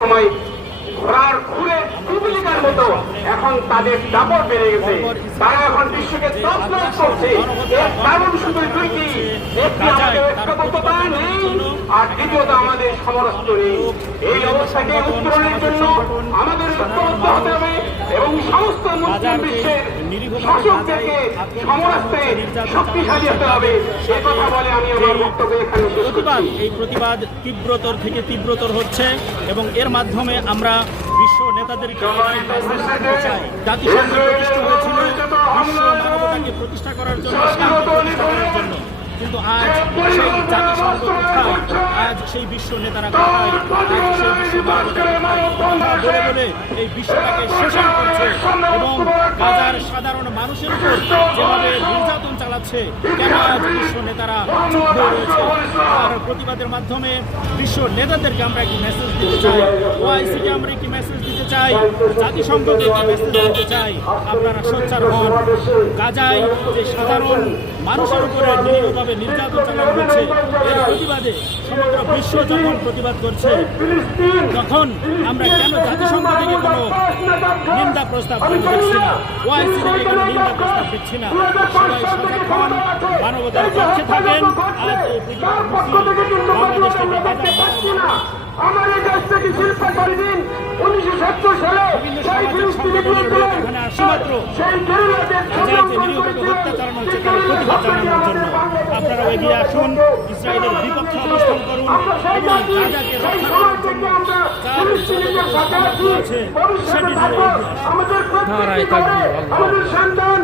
সময় ঘোড়ার খুলে পিপিলিকার মতো এখন তাদের দাপট বেড়ে গেছে। তারা এখন বিশ্বকে তছনছ করছে। এর কারণ শুধু দুইটি, একটি আমাদের ঐক্যবদ্ধতা নেই, আর দ্বিতীয়ত আমাদের সমরস্ত নেই। এই অবস্থাকে উত্তরণের জন্য আমাদের ঐক্যবদ্ধ হতে হবে এবং সমস্ত মুসলিম বিশ্বের শাসকদেরকে সমরাস্ত্রে শক্তিশালী হতে হবে। সে কথা বলে আমি আমার বক্তব্য এখানে শেষ করছি। এই প্রতিবাদ তীব্রতর থেকে তীব্রতর হচ্ছে এবং এর মাধ্যমে আমরা বিশ্ব নেতাদেরকে জাতিসংঘ প্রতিষ্ঠা হয়েছিল বিশ্ব মানবতাকে প্রতিষ্ঠা করার জন্য, শান্তি প্রতিষ্ঠা করার জন্য। কিন্তু আজ সেই জাতিসংঘ কোথায়, আজ সেই বিশ্ব নেতারা কোথায়, আজ সেই বিশ্ব মানবতা কোথায় বলে বলে এই বিশ্বটাকে শোষণ করছে এবং গাজার সাধারণ মানুষের উপর যেভাবে নির্যাতন চালাচ্ছে, কেন আজ বিশ্ব নেতারা চুপ হয়ে রয়েছে? আর প্রতিবাদের মাধ্যমে বিশ্ব নেতাদেরকে আমরা একটি মেসেজ দিতে চাই, ওআইসিকে আমরা একটি মেসেজ দিতে চাই, জাতিসংঘকে একটি মেসেজ দিতে চাই, আপনারা সোচ্চার হন। গাজায় যে সাধারণ মানুষের উপরে নিরীহভাবে নির্যাতন চালানো হচ্ছে, এর প্রতিবাদে সমগ্র বিশ্ব যখন প্রতিবাদ করছে, তখন আমরা কেন জাতিসংঘ থেকে কোনো নিন্দা প্রস্তাব দেখছি না, ওআইসি থেকে কোনো নিন্দা প্রস্তাব দেখছি না? সবাই সজাগ হন, মানবতার পক্ষে থাকেন। আজ এই বাংলাদেশ থেকে আমার এই দেশ থেকে শিল্প করে দিন। 1970 সালে হত্যা চালানো হচ্ছে তার প্রতিবাদ জানানোর জন্য আপনারা এগিয়ে আসুন, ইসরায়েলের বিপক্ষে অবস্থান করুন এবং গাজাকে রক্ষা করার জন্য যার আছে সেটি নিয়ে এগিয়ে আসুন। আমাদের সন্তান